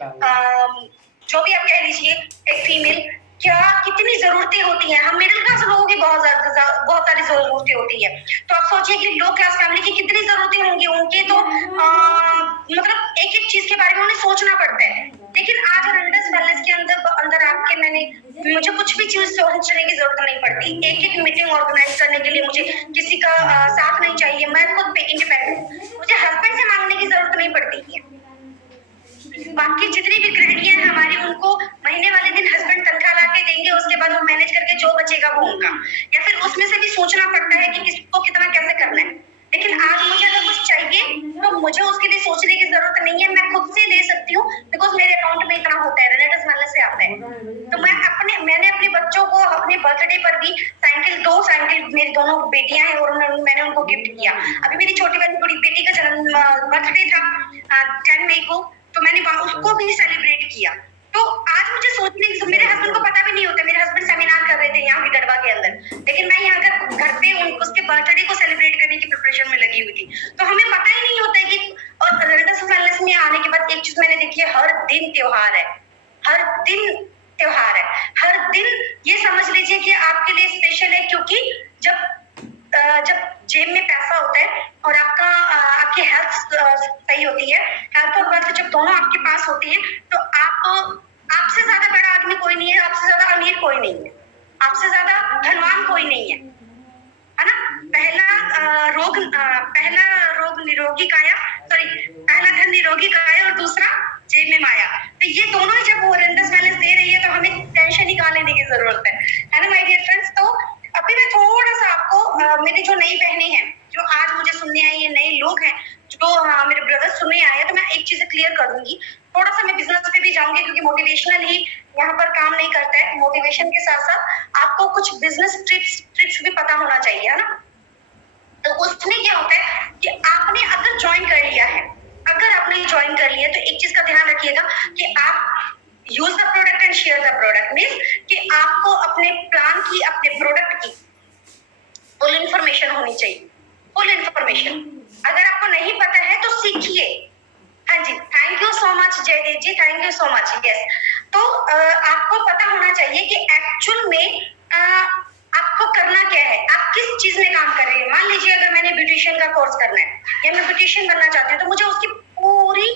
जो भी आप कह लीजिए, एक फीमेल क्या कितनी जरूरतें होती हैं। हम मिडिल क्लास लोगों की बहुत सारी जरूरतें होती है। तो आप सोचिए कि लो क्लास फैमिली की कितनी जरूरतें होंगी। उनके तो मतलब एक एक चीज के बारे में उन्हें सोचना पड़ता है। लेकिन आज रेंडस वेलनेस के अंदर अंदर आके मुझे कुछ भी चीज सोचने की जरूरत नहीं पड़ती। एक एक मीटिंग ऑर्गेनाइज करने के लिए मुझे किसी का साथ नहीं चाहिए। मैं खुद पे इंडिपेंडेंट, मुझे हस्बैंड से मांगने की जरूरत नहीं पड़ती है। बाकी जितनी भी गृहिणियां हैं हमारी, उनको महीने वाले दिन हस्बैंड तनख्वाह ला के देंगे, उसके बाद वो मैनेज करके जो बचेगा वो उनका, या फिर उसमें से भी सोचना पड़ता है कि किसको कितना कैसे करना है। लेकिन आज मुझे अगर कुछ चाहिए तो मुझे उसके लिए सोचने की जरूरत नहीं है, मैं खुद से ले सकती हूँ, बिकॉज मेरे अकाउंट में इतना होता है, रेनेटस वेलनेस से आता है। तो मैंने अपने बच्चों को अपने बर्थडे पर भी दो साइकिल, मेरी दोनों बेटियां हैं और मैंने उनको गिफ्ट किया। अभी मेरी छोटी वाली बड़ी बेटी का जन्म बर्थडे था 10 मई को, तो मैंने उसको भी सेलिब्रेट किया। तो आज मुझे सोचने, मेरे हस्बैंड को पता भी नहीं होता, मेरे हस्बैंड सेमिनार कर रहे थे यहाँ भी गढ़वा के अंदर, लेकिन मैं यहाँ घर पे उसके बर्थडे को सेलिब्रेट करने की प्रिपरेशन में लगी हुई थी। तो हमें पता ही नहीं होता है कि, और रेनेटस वेलनेस में आने के बाद एक चीज मैंने देखी है, हर दिन त्योहार है, हर दिन त्योहार है, हर दिन ये समझ लीजिए कि आपके लिए स्पेशल है। क्योंकि जब जेब में पैसा होता है और आपकी हेल्थ सही होती है, हेल्थ और वेल्थ जब दोनों आपके पास होती है, तो आपसे ज्यादा बड़ा आदमी कोई नहीं है, आपसे ज्यादा अमीर कोई नहीं है, आपसे ज्यादा धनवान कोई नहीं है ना। पहला रोग निरोगी काया, सॉरी, पहला धन निरोगी काया और दूसरा जेब में माया। तो ये दोनों ही जब वो रेंडस बैलेंस दे रही है तो हमें टेंशन निकाल लेने की जरूरत है ना माय डियर फ्रेंड्स। तो अभी मैं थोड़ा सा आपको, मेरी जो नई बहनें हैं जो आज मुझे सुनने आई है, नए लोग हैं जो मेरे ब्रदर सुनने आए हैं, तो मैं एक चीज क्लियर कर दूंगी। थोड़ा सा मैं बिजनेस पे भी जाऊंगी क्योंकि मोटिवेशनल ही यहाँ पर काम नहीं करता है। मोटिवेशन के साथ साथ आपको कुछ बिजनेस ट्रिप्स भी पता होना चाहिए, है ना। तो उसमें क्या होता है कि आपने अगर ज्वाइन कर लिया है, अगर आपने ज्वाइन कर लिया तो एक चीज का ध्यान रखिएगा कि आप use the product and share the product. Means कि आपको अपने प्लान की, अपने प्रोडक्ट की फुल इंफॉर्मेशन होनी चाहिए, फुल इंफॉर्मेशन। अगर आपको नहीं पता है तो सीखिए। हाँ जी, thank you so much Jaydev ji, thank you so much. Yes, तो आपको पता होना चाहिए कि एक्चुअल में आपको करना क्या है, आप किस चीज में काम कर रहे हैं। मान लीजिए अगर मैंने ब्यूटिशियन का कोर्स करना है या मैं ब्यूटिशियन बनना चाहती हूँ, तो मुझे उसकी पूरी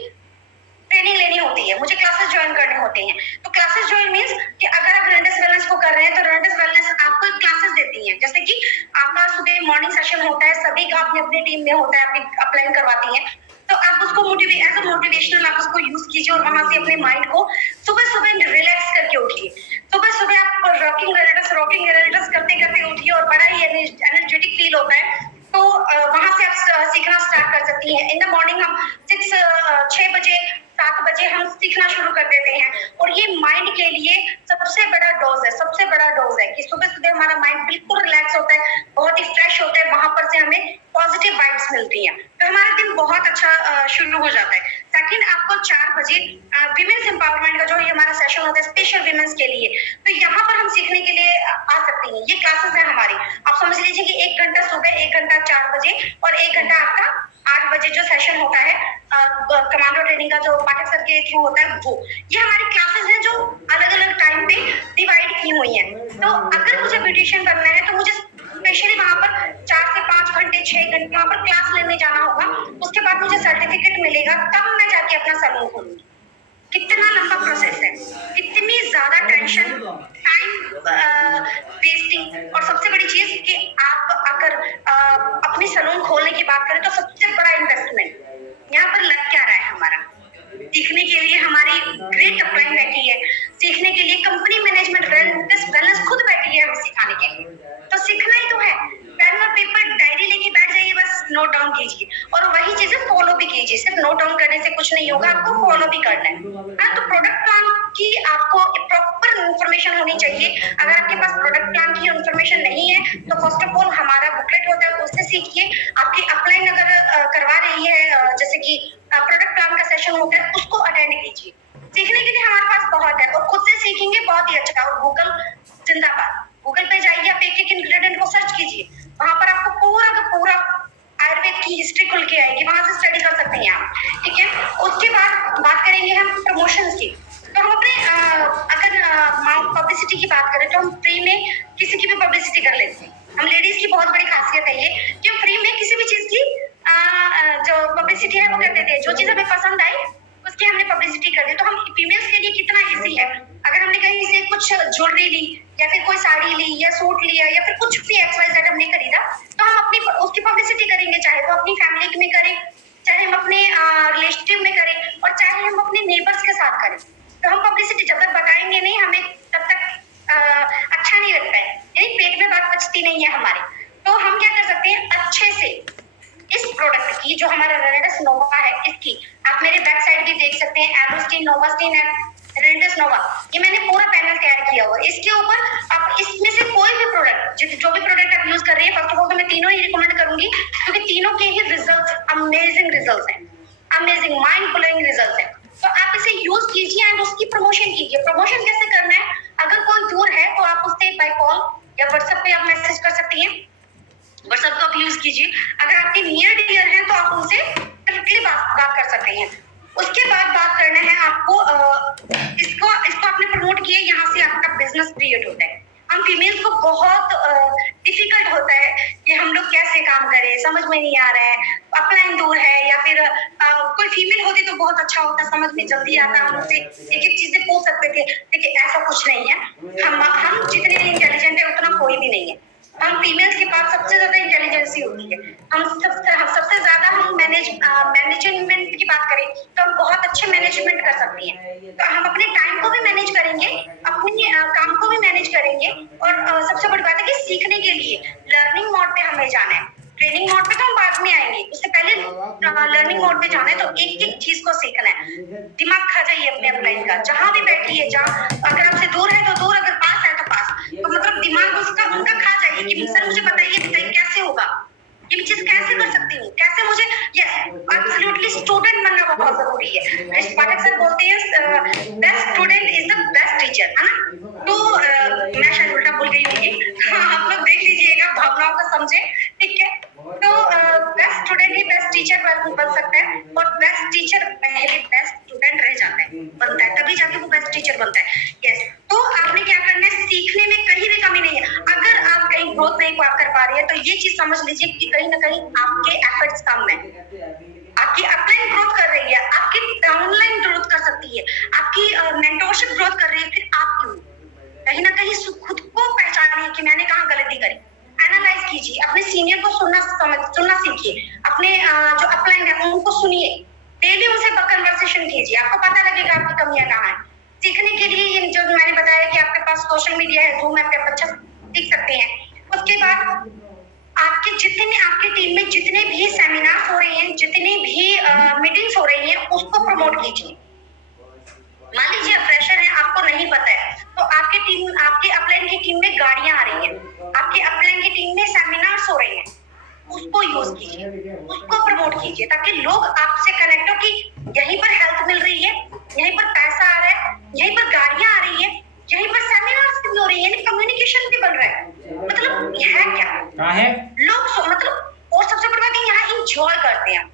ट्रेनिंग लेनी होती है, मुझे क्लासेस ज्वाइन करने होते हैं। तो क्लासेस ज्वाइन मींस कि अगर आप रेंडस वेलनेस को कर रहे हैं तो रेंडस वेलनेस आपको क्लासेस देती है। जैसे कि आपका सुबह मॉर्निंग सेशन होता है, सभी का अपनी अपनी टीम में होता है, अपनी अपलाइन करवाती है। तो आप उसको एज अ मोटिवेशनल आप उसको यूज कीजिए और वहां से अपने माइंड को सुबह सुबह रिलैक्स करके उठिए। सुबह सुबह आप रॉकिंग रेडिटस करते करते उठिए और बड़ा ही एनर्जेटिक फील होता है। तो वहां से आप सीखना स्टार्ट कर सकती हैं। इन द मॉर्निंग हम 6 बजे 7 बजे हम सीखना शुरू कर देते हैं, और ये माइंड के लिए सबसे बड़ा डोज है, सबसे बड़ा डोज है कि सुबह सुबह हमारा माइंड बिल्कुल रिलैक्स होता है, बहुत ही फ्रेश होता है, वहां पर से हमें पॉजिटिव वाइब्स मिलती हैं, तो हमारा दिन बहुत अच्छा शुरू हो जाता है। सेकंड, आपको 4 बजे विमेन्स एम्पावरमेंट का जो ये हमारा सेशन होता है स्पेशल विमेन्स के लिए, तो यहाँ पर हम सीखने के लिए आ सकती हैं। ये क्लासेस है हमारी, आप समझ लीजिए कि 1 घंटा सुबह, 1 घंटा 4 बजे और 1 घंटा आपका 8 बजे जो सेशन होता है कमांडो ट्रेनिंग का जो पाठक सर के थ्रू होता है, वो ये हमारी क्लासेस है जो अलग अलग टाइम पे डिवाइड की हुई है। तो अगर मुझे ब्यूटिशियन बनना है तो मुझे स्पेशली वहां पर 4 से 5 घंटे 6 घंटे वहां पर क्लास लेने जाना होगा। उसके बाद मुझे सर्टिफिकेट मिलेगा, तब मैं जाके अपना सैलून खोलूंगी। कितना लंबा प्रोसेस है, कितनी ज्यादा टेंशन, टाइम वेस्टिंग, और सबसे बड़ी चीज कि आप अगर अपनी सैलून खोलने की बात करें तो सबसे बड़ा इन्वेस्टमेंट यहाँ पर लग क्या रहा है हमारा। सीखने के लिए हमारी ग्रेट अपलाइन बैठी है, सीखने के लिए कंपनी मैनेजमेंट वेलनेस खुद बैठी है हमें सिखाने के लिए। तो सीखना ही तो है, पेन और पेपर डायरी लेके बैठ जाइए, बस नोट डाउन कीजिए और वही चीजें फॉलो भी कीजिए। सिर्फ नोट डाउन करने से कुछ नहीं होगा, आपको फॉलो भी करना है। हाँ, तो प्रोडक्ट प्लान की आपको प्रॉपर इंफॉर्मेशन होनी चाहिए। अगर आपके पास प्रोडक्ट प्लान की इंफॉर्मेशन नहीं है तो फर्स्ट ऑफ ऑल हमारा बुकलेट होता है, उससे सीखिए। आपकी अपलाइन अगर करवा रही है, जैसे कि प्रोडक्ट प्लान का सेशन होता है, उसको अटेंड कीजिए। सीखने के लिए हमारे पास बहुत है और खुद से सीखेंगे बहुत ही अच्छा। और गूगल जिंदाबाद, गूगल पे जाइए, आप एक एक इंग्रेडिएंट को सर्च कीजिए, वहां पर आपको पूरा का पूरा आयुर्वेद की हिस्ट्री खुल के आएगी, वहां से स्टडी कर सकते हैं आप, ठीक है। उसके बाद बात करेंगे हम प्रमोशंस की। तो हम अपने अगर पब्लिसिटी की बात करें तो हम फ्री में किसी की भी पब्लिसिटी कर लेते हैं। हम लेडीज की बहुत बड़ी खासियत है ये कि हम फ्री में किसी भी चीज की जो पब्लिसिटी है वो कर देते हैं। जो चीज हमें पसंद आई उसकी हमने पब्लिसिटी कर दी। तो हम फीमेल्स के लिए कितना इजी है, अगर हमने कहीं से कुछ ज्वेलरी ली या फिर कोई साड़ी ली या सूट लिया या फिर कुछ भी XYZ हमने खरीदा, तो हम अपनी उसकी पब्लिसिटी करेंगे, चाहे वो अपनी फैमिली में करें, चाहे हम अपने रिलेटिव में करें और चाहे हम अपने नेबर्स के साथ करें। तो हम पब्लिसिटी जब तक बताएंगे नहीं हमें तब तक अच्छा नहीं लगता है, यानी पेट में बात बचती नहीं है हमारे। तो हम क्या कर सकते हैं, अच्छे से इस प्रोडक्ट की जो हमारा रेनेडस नोवा है इसकी आप मेरे बैक साइड भी देख सकते हैं, एवरोस्टिन, नोवास्टिन एंड रेनेडस नोवा, ये मैंने पूरा पैनल तैयार किया हुआ है। इसके ऊपर आप इसमें से कोई भी प्रोडक्ट, जो भी प्रोडक्ट आप यूज कर रही है, फर्स्ट ऑफ ऑल तो मैं तीनों ही रिकमेंड करूंगी क्योंकि तीनों के ही रिजल्ट्स अमेजिंग रिजल्ट्स हैं, अमेजिंग माइंड ब्लोइंग रिजल्ट्स हैं। तो आप इसे यूज कीजिए एंड उसकी प्रमोशन कीजिए। प्रमोशन कैसे करना है, अगर कोई दूर है तो आप उससे बाय कॉल या व्हाट्सएप पे आप मैसेज कर सकती हैं, व्हाट्सएप का आप यूज कीजिए। अगर आपके नियर डियर हैं तो आप उनसे डायरेक्टली बात कर सकते हैं। उसके बाद बात करना है आपको इसको आपने प्रमोट किया, यहाँ से आपका बिजनेस क्रिएट होता है। हम फीमेल्स को बहुत डिफिकल्ट होता है कि हम लोग कैसे काम करें, समझ में नहीं आ रहा है, अपलाइन दूर है या फिर कोई फीमेल होती तो बहुत अच्छा होता, समझ में जल्दी आता, हम उससे एक एक चीजें पूछ सकते थे, लेकिन ऐसा कुछ नहीं है। हम जितने इंटेलिजेंट है उतना कोई भी नहीं है। हम फीमेल्स के पास सबसे ज्यादा इंटेलिजेंसी होती है। हम सबसे ज्यादा हम मैनेजमेंट की बात करें तो हम बहुत अच्छे मैनेजमेंट कर सकती हैं। तो हम अपने टाइम को भी मैनेज करेंगे, अपने काम को भी मैनेज करेंगे और सबसे बड़ी बात है कि सीखने के लिए लर्निंग मोड पे हमें जाना है। ट्रेनिंग मोड पे तो हम बाद में आएंगे, उससे पहले लर्निंग मोड पे जाना है। तो एक एक चीज को सीखना है, दिमाग खा जाइए अपने अपलाइन का, जहां भी बैठी है, जहाँ अगर आपसे दूर है तो दूर, अगर पास है तो पास, तो मतलब दिमाग उसका उनका खा जाइए कि सर मुझे बताइए कैसे होगा, ये चीज कैसे कर सकती हूँ, कैसे मुझे, यस एब्सोल्युटली स्टूडेंट बनना बहुत जरूरी है। पाठक सर बोलते हैं best student is the best teacher, है ना। तो मैं शायद उल्टा बोल गई होंगी, हाँ आप लोग देख लीजिएगा, भावनाओं को समझे, ठीक है। तो बेस्ट स्टूडेंट ही बेस्ट टीचर बन सकता है और बेस्ट टीचर पहले बेस्ट स्टूडेंट रह जाता है, बनता है, तभी जाके वो बेस्ट टीचर बनता है। यस, तो आपने क्या करना है, सीखने में कहीं भी कमी नहीं है। अगर आप कहीं ग्रोथ नहीं कर पा रही है तो ये चीज समझ लीजिए कि कहीं ना कहीं आपके एफर्ट्स कम है। आपकी अपलाइन ग्रोथ कर रही है, आपकी डाउनलाइन ग्रोथ कर सकती है, आपकी मेंटोरशिप ग्रोथ कर रही है, फिर आप क्यों? कहीं ना कहीं खुद को पहचानिए कि मैंने कहाँ गलती करी, एनालाइज कीजिए, अपने सीनियर को सुनना सीखिए, अपने जो अपलाइन है उनको सुनिए, डेली उनसे कन्वर्सेशन कीजिए, आपको पता लगेगा आपकी कमियां कहाँ है। सीखने के लिए ये जो मैंने बताया कि आपके पास सोशल मीडिया है, जूम ऐप पे अच्छा सीख सकते हैं। उसके बाद आपके टीम में जितने भी सेमिनार हो रहे हैं, जितने भी मीटिंग्स हो रही हैं, उसको प्रमोट कीजिए। मान लीजिए फ्रेशर है, आपको नहीं पता है, तो आपके अपलाइन की टीम में गाड़ियां आ रही हैं, आपके अपलाइन की टीम में सेमिनार्स हो रहे हैं, उसको यूज कीजिए, उसको प्रमोट कीजिए, ताकि लोग आपसे कनेक्ट हो कि यहीं पर हेल्थ मिल रही है, यहीं पर पैसा आ रहा है, यहीं पर गाड़ियां आ रही है, यहीं पर सेमिनार्स भी हो रही है, यानी कम्युनिकेशन भी बन रहा है। मतलब है क्या है लोग मतलब, और सबसे बड़ी बात यहाँ इंजॉय करते हैं,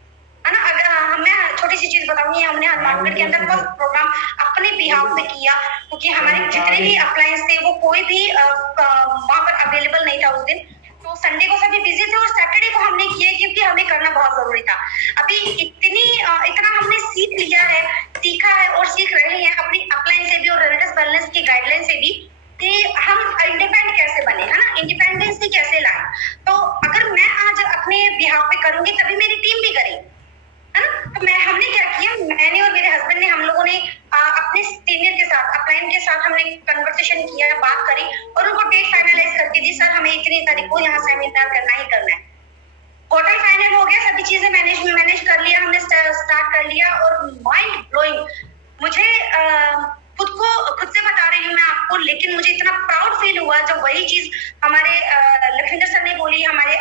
है ना। अगर मैं छोटी सी चीज बताऊंगी, हमने मार्केट के अंदर फर्स्ट प्रोग्राम अपने बिहाफ में किया, क्योंकि हमारे जितने भी अप्लायंस थे वो कोई भी वहां पर अवेलेबल नहीं था उस दिन, तो संडे को सभी बिजी थे और सैटरडे को हमने किया क्योंकि हमें करना बहुत जरूरी था। अभी इतना हमने सीख लिया है, सीखा है और सीख रहे हैं अपनी अपलाइन से भी और रेनेडस वेलनेस की गाइडलाइन से भी, कि हम इंडिपेंडेंट कैसे बने, है ना, इंडिपेंडेंसी कैसे लाए। तो अगर मैं आज अपने बिहाफ पे करूंगी तभी मेरी टीम भी करेगी, है ना। तो हमने क्या किया, मैंने और मेरे हस्बैंड ने, हम लोगों ने अपने सीनियर के साथ, अपलाइन के साथ हमने कन्वर्सेशन किया, बात करी और उनको डेट फाइनलाइज करके दी, सर हमें इतनी तारीख को यहाँ सेमिनार करना ही करना है। होटल फाइनल हो गया, सभी चीजें मैनेज कर लिया, हमने स्टार्ट कर लिया और माइंड ब्लोइंग, मुझे खुद से बता रही हूँ मैं आपको, लेकिन मुझे इतना प्राउड फील हुआ जब वही चीज हमारे लखविंदर सर ने बोली, हमारे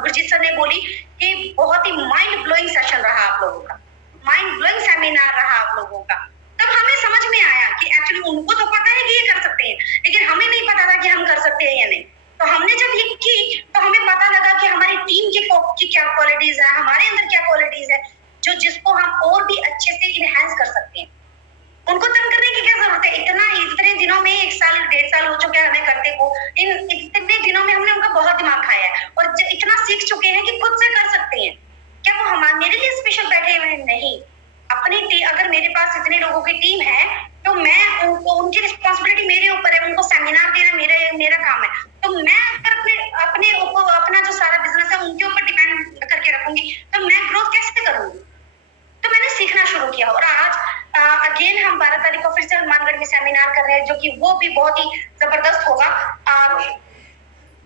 गुरजीत सर ने बोली कि बहुत ही माइंड ब्लोइंग सेशन रहा आप लोगों का, माइंड ब्लोइंग सेमिनार रहा आप लोगों का। तब हमें समझ में आया कि एक्चुअली उनको तो पता है कि ये कर सकते हैं, लेकिन हमें नहीं पता था कि हम कर सकते हैं या नहीं। तो हमने जब ये की तो हमें पता लगा कि हमारी टीम की क्या इतने दिनों में हमने उनका बहुत दिमाग खाया है और इतना सीख चुके हैं कि खुद से कर सकते हैं। क्या वो हमारे मेरे लिए स्पेशल बैठे हुए हैं? नहीं। अपनी अगर मेरे पास इतने लोगों की टीम है तो मैं उनको, उनकी रिस्पॉन्सिबिलिटी मेरे ऊपर है, उनको सेमिनार देना मेरा काम है। तो मैं अगर अपने ऊपर अपना जो सारा बिजनेस है उनके ऊपर डिपेंड करके रखूंगी तो मैं ग्रोथ कैसे करूंगी? तो मैंने सीखना शुरू किया और आज अगेन हम 12 तारीख को फिर से हनुमानगढ़ में सेमिनार कर रहे हैं, जो कि वो भी बहुत ही जबरदस्त होगा।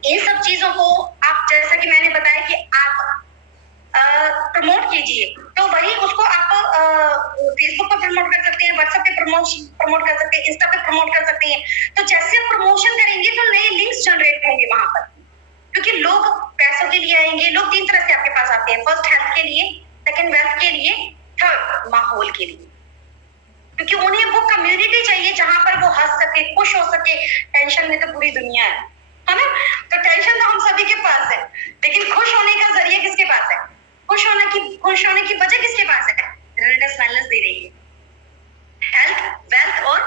इन सब चीजों को आप, जैसा कि मैंने बताया कि आप प्रमोट कीजिए, तो वही उसको आप फेसबुक पर प्रमोट कर सकते हैं, व्हाट्सएप पे प्रमोट कर सकते हैं, इंस्टा पे प्रमोट कर सकते हैं। तो जैसे आप प्रमोशन करेंगे तो नए लिंक्स जनरेट होंगे वहां पर, क्योंकि लोग पैसों के लिए आएंगे। लोग 3 तरह से आपके पास आते हैं, फर्स्ट हेल्थ के लिए, सेकंड वेल्थ के लिए, थर्ड माहौल के लिए, क्योंकि उन्हें वो कम्युनिटी चाहिए जहां पर वो हंस सके, खुश हो सके। टेंशन में तो पूरी दुनिया है ना? तो टेंशन तो हम सभी के पास है, लेकिन खुश होने का जरिया किसके पास है? खुश होने की वजह किसके पास है? रेडिटस वेलनेस दे रही है। हेल्थ, वेल्थ और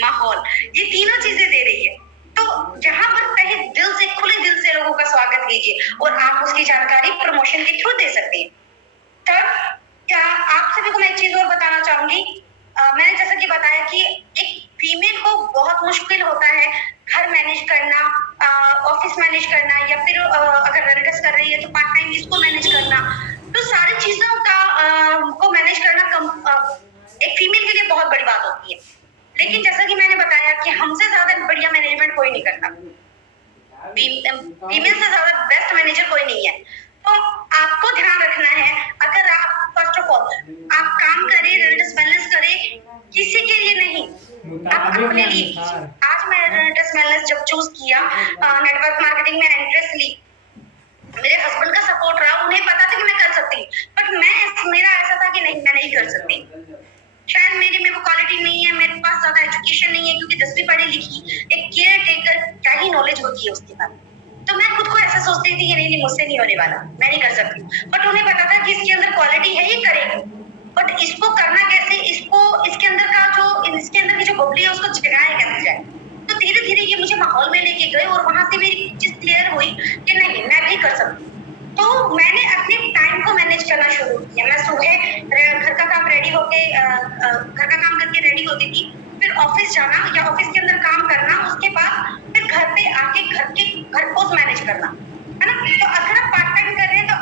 माहौल, ये तीनों चीजें दे रही है। तो जहां पर कहीं दिल से, खुले दिल से लोगों का स्वागत कीजिए और आप उसकी जानकारी प्रमोशन के थ्रू दे सकते हैं। थर्ड, क्या आप सभी को मैं एक चीज और बताना चाहूंगी। मैंने जैसा कि बताया कि एक फीमेल को बहुत मुश्किल होता है घर मैनेज करना, ऑफिस मैनेज करना, या फिर अगर रेडिटस कर रही है तो पार्ट टाइम इसको मैनेज करना। तो सारी चीजों का को मैनेज करना एक फीमेल के लिए बहुत बड़ी बात होती है। लेकिन जैसा कि मैंने बताया कि हमसे ज्यादा बढ़िया मैनेजमेंट कोई नहीं करता, फीमेल से ज्यादा बेस्ट मैनेजर कोई नहीं है। तो आपको ध्यान रखना है, अगर आप फर्स्ट ऑफ ऑल आप काम करें, रेडिटस वेलनेस करें, किसी के लिए नहीं, आप अपने लिए कीजिए। आज मैं रेडिटस वेलनेस जब चूज किया, नेटवर्क मार्केटिंग में इंटरेस्ट ली, मेरे हस्बैंड का सपोर्ट रहा, उन्हें पता था कि मैं कर सकती हूँ, बट मेरा ऐसा था कि नहीं, मैं नहीं कर सकती। शायद मेरे में वो क्वालिटी नहीं है, मेरे पास ज्यादा एजुकेशन नहीं है, क्योंकि 10वीं पढ़ी लिखी एक केयर टेकर क्या ही नॉलेज होती है उसके बाद। तो मैं खुद को ऐसा सोचती थी कि नहीं, मुझसे नहीं होने वाला, मैं नहीं कर सकती। बट उन्हें पता था कि इसके अंदर क्वालिटी है, ये करेगी, बट इसको करना कैसे, इसके अंदर की जो बबली है उसको जगाया कैसे जाए। तो धीरे धीरे ये मुझे माहौल में लेके गए और वहां से मेरी चीज क्लियर हुई कि नहीं, मैं भी कर सकती। तो मैंने अपने टाइम को मैनेज करना शुरू किया। मैं सुबह घर का काम रेडी होके घर का काम करके रेडी होती थी, फिर ऑफिस जाना या ऑफिस के अंदर काम करना, उसके बाद फिर घर पे आके घर को मैनेज करना, है ना? तो अगर आप पार्ट टाइम कर रहे हैं तो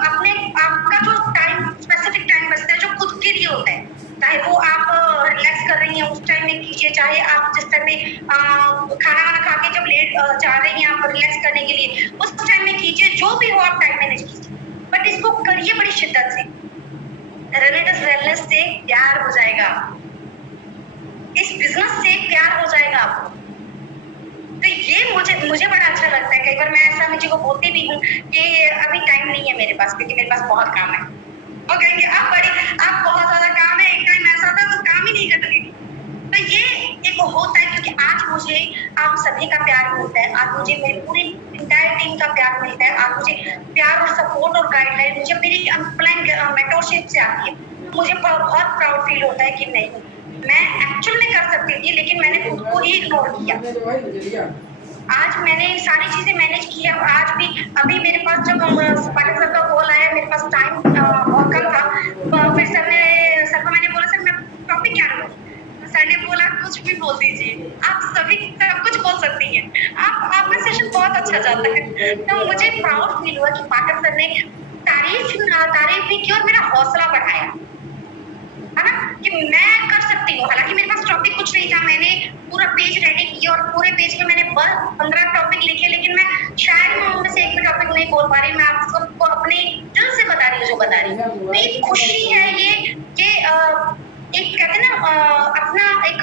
आपका जो टाइम, स्पेसिफिक टाइम बचता है जो खुद के लिए होता है, चाहे वो आप रिलैक्स कर रही हैं उस टाइम में कीजिए, चाहे आप जिस टाइम में खाना वाना खा के जब लेट जा रही हैं आप रिलैक्स करने के लिए, उस टाइम में कीजिए। जो भी हो आप टाइम मैनेज कीजिए, बट इसको करिए बड़ी शिद्दत से। रेडिटस वेलनेस से प्यार हो जाएगा, इस बिजनेस से प्यार हो जाएगा आपको। तो ये मुझे बड़ा अच्छा लगता है। कई बार मैं ऐसा मुझे को बोलती भी हूँ कि अभी टाइम नहीं है मेरे पास, क्योंकि मेरे पास बहुत काम है। वो कहेंगे आप बहुत ज्यादा काम है, एक टाइम ऐसा था तो काम ही नहीं करती थी। तो ये एक होता है, क्योंकि आज मुझे आप सभी का प्यार मिलता है, आज मुझे मेरी पूरी इंटायर टीम का प्यार मिलता है, आज मुझे प्यार और सपोर्ट और गाइडलाइन मुझे मेरी अपलाइन मेंटरशिप से आती है। मुझे बहुत प्राउड फील होता है कि नहीं, मैं एक्चुअल में कर सकती थी, लेकिन मैंने खुद को ही इग्नोर किया। आज मैंने सारी चीजें मैनेज की है। आज भी अभी मेरे पास जब पाटिल सर का कॉल आया, मेरे पास टाइम बहुत कम था, तो फिर सर को मैंने बोला, सर मैं टॉपिक क्या लूं? सर ने बोला कुछ भी बोल दीजिए, आप सभी सब कुछ बोल सकती हैं, आपका सेशन बहुत अच्छा जाता है। तो मुझे प्राउड फील हुआ कि पाटिल सर ने तारीफ भी की और मेरा हौसला बढ़ाया, है ना, कि मैं कर सकती हूँ। हालांकि मेरे पास टॉपिक कुछ नहीं था, मैंने पूरा पेज रेडी किया और पूरे पेज में मैंने बस 15 टॉपिक लिखे, लेकिन मैं शायद उनमें से एक भी टॉपिक नहीं बोल पा रही। मैं आप सबको अपने दिल से बता रही हूँ जो बता रही हूँ। तो एक खुशी है ये एक कहते हैं ना, अपना एक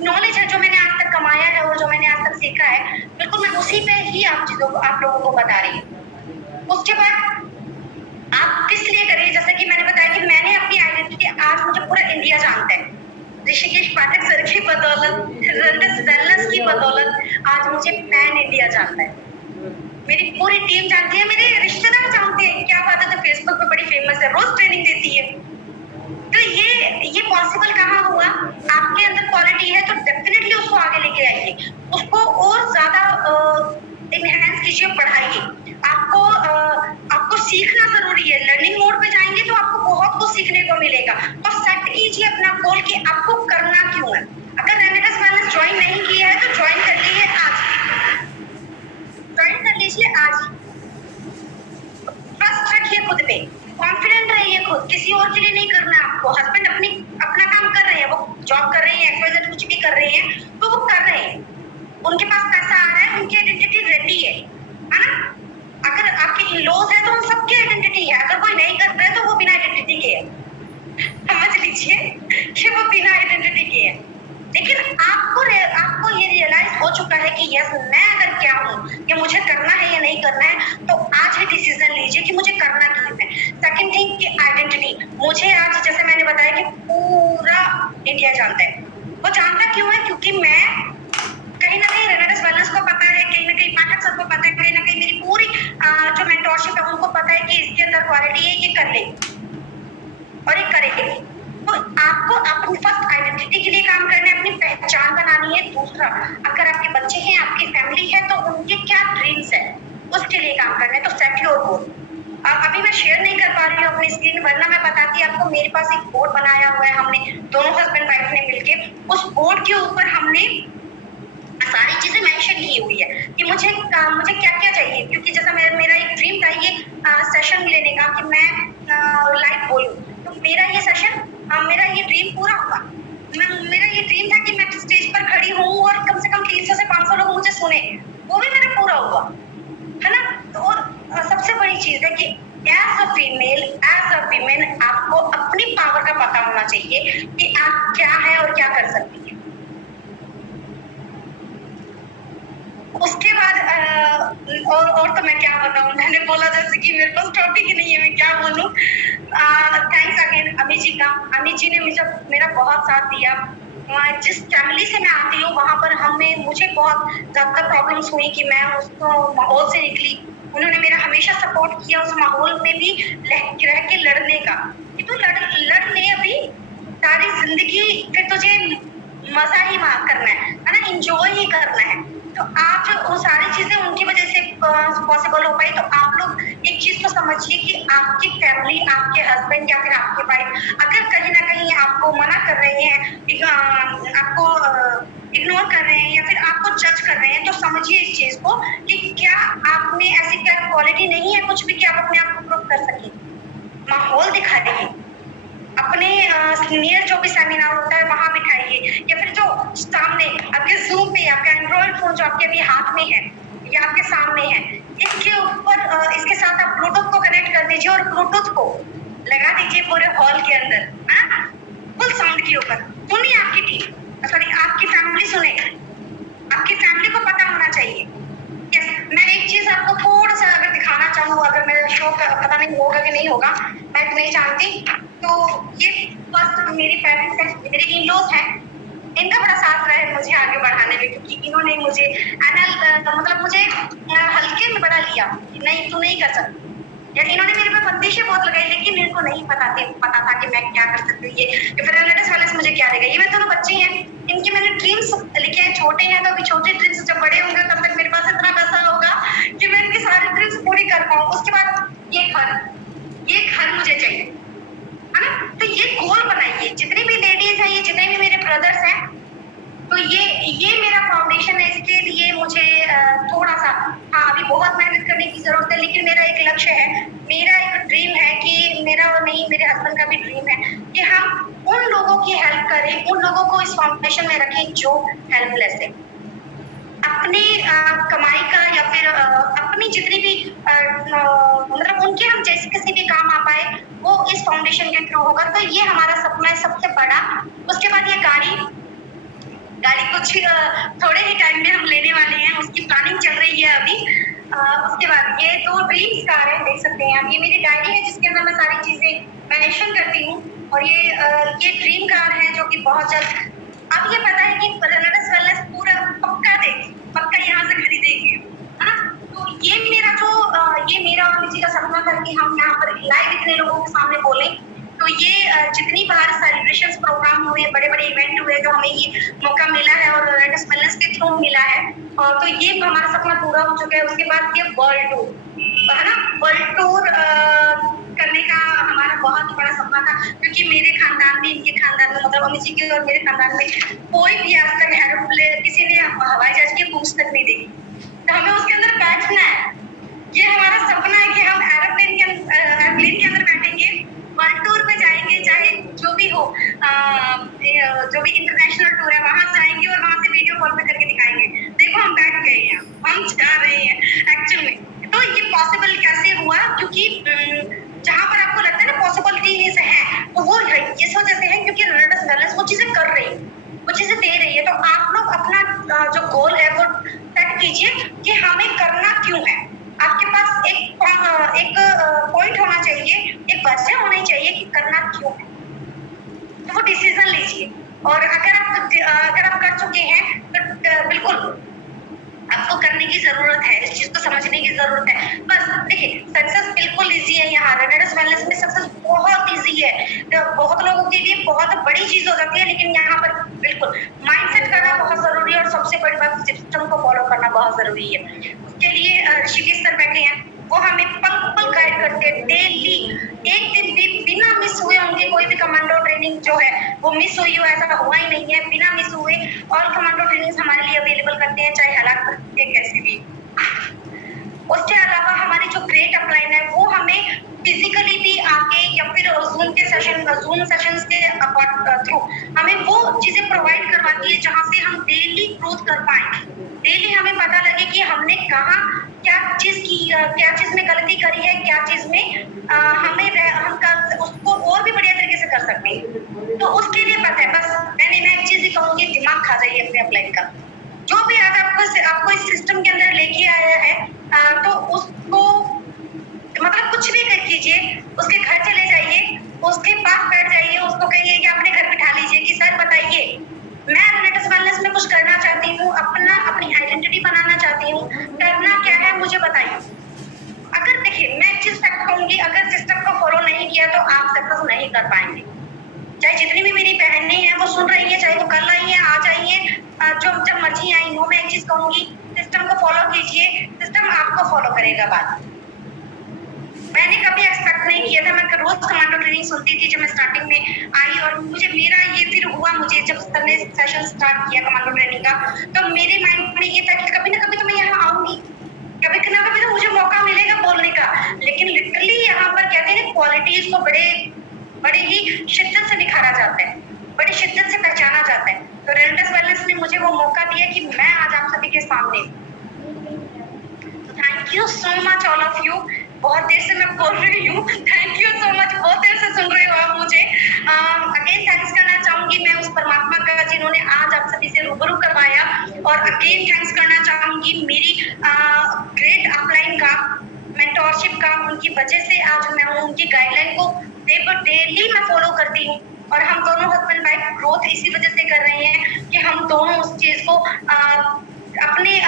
नॉलेज है जो मैंने आज तक कमाया है और जो मैंने आज तक सीखा है, बिल्कुल मैं उसी पे ही आप लोगों को बता रही हूँ। उसके बाद आप किस लिए करिए, जैसे कि मैंने बताया कि मैंने अपनी आइडेंटिटी, आज मुझे पूरा इंडिया जानता है ऋषिकेश पाठक सर की बदौलत, रेडिटस वेलनेस की बदौलत आज मुझे पैन इंडिया जानता है, मेरी पूरी टीम जानती है, मेरे रिश्तेदार जानते हैं। क्या बात है, तो फेसबुक पे बड़ी फेमस है, रोज ट्रेनिंग देती है। तो ये पॉसिबल कहाँ हुआ? आपके अंदर क्वालिटी है तो डेफिनेटली उसको आगे लेके आइए, उसको और ज्यादा XYZ कुछ भी कर रहे हैं तो वो कर रहे हैं, उनके पास पैसा आ रहा है, उनकी आइडेंटिटी रेडी है ना। अगर आपके इन-लॉज है तो उन सबकी आइडेंटिटी है, अगर कोई नहीं कर रहा है तो वो बिना आइडेंटिटी के है, समझ लीजिए कि वो बिना आइडेंटिटी के है। लेकिन आपको ये रियलाइज हो चुका है कि यस मैं अगर क्या हूँ, या मुझे करना है या नहीं करना है, तो आज ही डिसीजन लीजिए कि मुझे करना क्यों है। सेकंड थिंग की आइडेंटिटी, मुझे आज जैसे मैंने बताया कि पूरा इंडिया जानता है, वो जानता क्यों है, क्योंकि मैं कहीं ना कहीं रेनेडिस वेलनेस को पता है, कहीं ना कहीं पाठक सर को पता है, कहीं ना कहीं मेरी पूरी जो मेंटोरशिप है उनको पता है कि इसके अंदर क्वालिटी है, ये कर लेगी और ये करेगी। तो आपको अपनी फर्स्ट आइडेंटिटी के लिए काम करना है, अपनी पहचान बनानी है। दूसरा, अगर आपके बच्चे हैं, आपकी फैमिली है, तो उनके क्या ड्रीम्स है उसके लिए काम करना है। तो सेट योर गोल। अभी मैं शेयर नहीं कर पा रही हूँ अपनी स्क्रीन, वरना मैं बताती आपको। मेरे पास एक बोर्ड बनाया हुआ है, हमने दोनों हस्बैंड वाइफ ने मिलके, उस बोर्ड के ऊपर हमने सारी चीजें मेंशन की हुई है कि मुझे क्या क्या चाहिए, क्योंकि जैसा मेरा एक ड्रीम था ये सेशन लेने का कि मैं लाइव बोलूं, तो मेरा ये सेशन मेरा ये ड्रीम पूरा हुआ। मेरा ये ड्रीम था कि मैं स्टेज पर खड़ी हूँ और कम से कम 300 से 500 लोग मुझे सुने, वो भी मेरा पूरा हुआ, है ना। तो और सबसे बड़ी चीज है कि as a female, as a women, आपको अपनी पावर का पता होना चाहिए कि आप क्या है और क्या कर सकती है। उसके बाद और तो मैं क्या बताऊं, मैंने बोला जैसे कि मेरे पास टॉपिक ही नहीं है, मैं क्या बोलूं। थैंक्स अगेन अमित जी का। अमित जी ने मुझे मेरा बहुत साथ दिया। जिस फैमिली से मैं आती हूँ वहां पर मुझे बहुत ज्यादा प्रॉब्लम्स हुई कि मैं उस माहौल से निकली। उन्होंने मेरा हमेशा सपोर्ट किया उस माहौल में भी रह के लड़ने का, कि तू लड़ ले अभी, सारी जिंदगी फिर तुझे मजा ही करना है ना, इंजॉय ही करना है। तो आज वो सारी चीजें उनकी वजह से पॉसिबल हो पाई। तो आप लोग एक चीज तो समझिए कि आपकी फैमिली, आपके हस्बैंड या फिर आपके वाइफ अगर कहीं ना कहीं आपको मना कर रहे हैं, आपको इग्नोर कर रहे हैं या फिर आपको जज कर रहे हैं, तो समझिए इस चीज को कि क्या आपने ऐसी क्या क्वालिटी नहीं है कुछ भी कि आप अपने आप को प्रूव कर सके। माहौल दिखाइए, अपने नियर जो भी सेमिनार होता है वहां बिठाइए, या फिर जो सामने आपके जूम पे आपका एंड्रॉइड फोन जो आपके अभी हाथ में है या आपके सामने है, इसके ऊपर इसके साथ आप ब्लूटूथ को कनेक्ट कर दीजिए और ब्लूटूथ को लगा दीजिए पूरे हॉल के अंदर, फुल साउंड के ऊपर। सुनिए आपकी टीम, सॉरी आपकी फैमिली सुने, आपकी फैमिली को पता होना चाहिए। यस, मैं एक चीज आपको थोड़ा सा अगर दिखाना चाहूँ, अगर मेरा शो पता नहीं होगा कि नहीं होगा, मैं तो नहीं जानती। तो ये फर्स्ट मेरी पेरेंट्स है, मेरे इन-लॉज हैं, इनका बड़ा साथ रहा है मुझे आगे बढ़ाने में, क्योंकि इन्होंने मुझे मतलब मुझे हल्के में बड़ा लिया कि नहीं तू नहीं कर सकती। यार इन्होंने मेरे पे बंदिशें बहुत लगाई, लेकिन इनको नहीं पता था कि मैं क्या कर सकती हूँ। ये फिर रेनेडिस वाले से मुझे क्या देगा, ये मेरे दोनों बच्चे हैं, इनके मैंने ड्रीम्स लिखे हैं। छोटे हैं तो अभी छोटे ड्रीम्स, जब बड़े होंगे तब तक मेरे पास इतना पैसा होगा कि मैं इनके सारे ड्रीम्स पूरी कर पाऊँ। उसके बाद ये घर मुझे चाहिए, है ना। तो ये गोल बनाइए, जितनी भी लेडीज हैं, ये जितने भी मेरे ब्रदर्स हैं, तो ये मेरा फाउंडेशन है। इसके लिए मुझे थोड़ा सा अभी बहुत मेहनत करने की जरूरत है, लेकिन मेरा एक लक्ष्य है, मेरा एक ड्रीम है कि मेरा और नहीं मेरे हस्बैंड का भी ड्रीम है कि हम उन लोगों की हेल्प करें, उन लोगों को इस फाउंडेशन में रखें जो हेल्पलेस है। अपनी कमाई का या फिर अपनी जितनी भी मतलब उनके हम जैसे किसी भी काम आ पाए वो इस फाउंडेशन के थ्रू होगा। तो ये हमारा सपना है सबसे बड़ा। उसके बाद ये गाड़ी कुछ थोड़े ही टाइम में हम लेने वाले हैं, उसकी प्लानिंग चल रही है अभी। उसके बाद ये 2 ड्रीम्स कार है, देख सकते हैं आप, ये मेरी डायरी है जिसके अंदर मैं सारी चीजें मेंशन करती हूँ। और ये ड्रीम कार है जो कि बहुत जल्द, अब ये पता है कि रेनेडिस वेलनेस पूरा पक्का यहाँ से खरीदेंगे, है ना। तो ये मेरा और किसी का सपना था कि हम यहाँ पर लाइव इतने लोगों के सामने बोले। तो ये जितनी बार सेलिब्रेशंस प्रोग्राम हुए, बड़े बड़े इवेंट हुए, तो हमें ये मौका मिला है और रेनेडिस वेलनेस के थ्रू मिला है। और तो ये हमारा सपना पूरा हो चुका है। उसके बाद ये वर्ल्ड टूर, है ना, वर्ल्ड टूर करने का हमारा बहुत बड़ा सपना था, क्योंकि मेरे खानदान में, इनके खानदान में, मतलब अमित जी के और मेरे खानदान में कोई भी आज तक एरोप्लेन किसी ने हवाई जहाज की पूछ तक नहीं देखी। तो हमें उसके अंदर बैठना है, ये हमारा सपना है कि हम एरोप्लेन के अंदर बैठेंगे, वर्ल्ड टूर पे जाएंगे, चाहे जो भी हो। जो भी इंटरनेशनल टूर है वहां जाएंगे और वहां से वीडियो कॉल पे करके दिखाएंगे, देखो हम बैठ गए हैं, हम जा रहे हैं एक्चुअल में। तो ये पॉसिबल कैसे हुआ? क्योंकि जहां पर आपको लगता है ना पॉसिबिलिटीज है, तो वो इस वजह से है क्योंकि रेनेडस वेलनेस वो चीजें कर रही है, वो चीजें दे रही है। तो आप लोग अपना जो गोल है वो सेट कीजिए कि हमें करना क्यों है। आपके पास एक पॉइंट होना चाहिए, एक वजह होनी चाहिए कि करना क्यों है, तो वो डिसीजन लीजिए। और अगर आप कर चुके हैं तो बिल्कुल आपको करने की जरूरत है, इस चीज को समझने की जरूरत है। बस देखिए सक्सेस बिल्कुल इजी है, यहाँ रेनेडस वेलनेस में सक्सेस बहुत इजी है। तो बहुत लोगों के लिए बहुत बड़ी चीज हो जाती है, लेकिन यहाँ पर बिल्कुल माइंडसेट करना बहुत जरूरी है और सबसे बड़ी बात सिस्टम को फॉलो करना बहुत जरूरी है। उसके लिए ऋषिकेश सर बैठे हैं, वो हमें पल पल गाइड करते हैं डेली। एक दिन भी बिना मिस हुए उनकी कोई भी कमांडो ट्रेनिंग जो है वो मिस हुई हो ऐसा हुआ ही नहीं है। बिना मिस हुए ऑल कमांडो ट्रेनिंग हमारे लिए अवेलेबल करते हैं, चाहे हालात कैसे भी। उसके अलावा हमारी जो ग्रेट अपलाइन है वो हमें फिजिकली भी आके या फिर जूम सेशंस के थ्रू हमें वो चीजें प्रोवाइड करवाती है जहां से हम डेली ग्रोथ कर पाए। डेली हमें पता लगे कि हमने कहाँ क्या चीज में गलती करी है, क्या चीज में हम उसको और भी बढ़िया तरीके से कर सकते हैं। तो उसके लिए पता है, बस मैं एक चीज ही कहूंगी, दिमाग खा जाइए अपने अपलाइन का। जो भी आज आपको इस सिस्टम के अंदर लेके आया है तो उसको मतलब कुछ भी कर कीजिए, उसके घर चले जाइए, उसके पास बैठ जाइए, उसको कहिए कि अपने घर बिठा लीजिए कि सर बताइए मैं रेनेडस वेलनेस में कुछ करना चाहती हूँ, अपनी आइडेंटिटी बनाना चाहती हूँ, करना क्या है मुझे बताइए। अगर देखिए मैं एक चीज फैक्ट कहूंगी, अगर सिस्टम को फॉलो नहीं किया तो आप सक्सेस नहीं कर पाएंगे। चाहे जितनी भी मेरी बहनें हैं वो सुन रही है, चाहे वो कल आई है आज आई है, जब मर्जी आई हो, मैं एक चीज कहूंगी सिस्टम को फॉलो कीजिए, सिस्टम आपको फॉलो करेगा। बात मैंने कभी एक्सपेक्ट नहीं किया था, मैं रोज कमांडो ट्रेनिंग सुनती थी जब मैं स्टार्टिंग में आई, और मेरा ये फिर हुआ, मुझे जब सर ने सेशन स्टार्ट किया कमांडो ट्रेनिंग का, तो मेरे माइंड में ये था कि कभी ना कभी तो मैं यहाँ आऊंगी, कभी ना कभी तो मुझे मौका मिलेगा बोलने का। लेकिन लिटरली यहाँ पर कहते हैं क्वालिटीज को बड़े ही शिद्दत से निखारा जाता है, बड़ी शिद्दत से पहचाना जाता है। तो रेनेडस वेलनेस ने मुझे वो मौका दिया कि मैं आज आप सभी के सामने। Thank you so much all of you. बहुत देर से मैं बोल रही हूँ, थैंक यू सो मच, बहुत देर से सुन रहे हो आप मुझे। अगेन थैंक्स करना चाहूंगी मैं उस परमात्मा का जिन्होंने आज आप सभी से रूबरू करवाया, और अगेन थैंक्स करना चाहूंगी मेरी ग्रेट अपलाइन का, मेंटोरशिप का। उनकी वजह से आज मैं उनकी गाइडलाइन को डेली मैं फॉलो करती हूँ, और हम दोनों हस्बैंड वाइफ ग्रोथ इसी वजह से कर रहे हैं कि हम दोनों उस चीज को अपने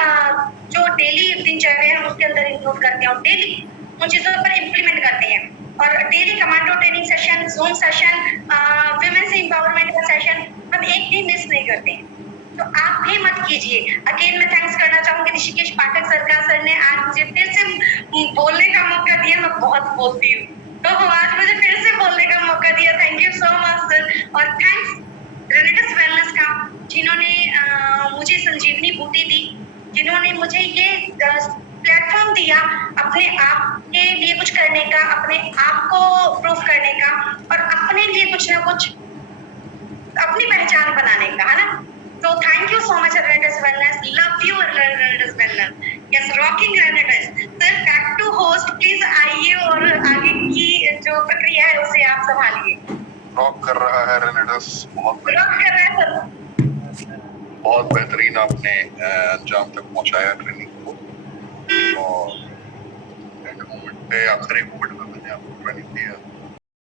जो डेली दिनचर्या है उसके अंदर इंक्लूड करते हैं, डेली उन चीजों पर इम्प्लीमेंट करते हैं। और daily commando training session, zoom session, women's empowerment का सेशन हम एक भी मिस नहीं करते हैं, तो आप भी मत कीजिए। अगेन मैं थैंक्स करना चाहूंगी ऋषिकेश पाठक सर का। सर ने आज मुझे फिर से बोलने का मौका दिया, मैं बहुत बोलती हूँ तो आज मुझे फिर से बोलने का मौका दिया, thank you so much sir. और थैंक्स रेनेडस वेलनेस का, जिन्होंने मुझे संजीवनी बूटी दी, जिन्होंने मुझे ये प्लेटफॉर्म दिया अपने आप के लिए कुछ करने का, अपने आप को प्रूफ करने का, और अपने लिए कुछ ना कुछ अपनी पहचान बनाने का, है ना। तो thank you so much Renedus Wellness, love you Renedus Wellness, yes rocking Renedus. Sir back to host please आइए और आगे की जो प्रक्रिया है उसे आप संभालिए। रॉक कर रहा है रेनेडस, रॉक कर रहा है सर, बहुत बेहतरीन आपने अंजाम तक पहुंचाया ट्रेनिंग को, और एक मोमेंट पे आखिरी मोमेंट में मैंने आपको ट्रेनिंग दिया।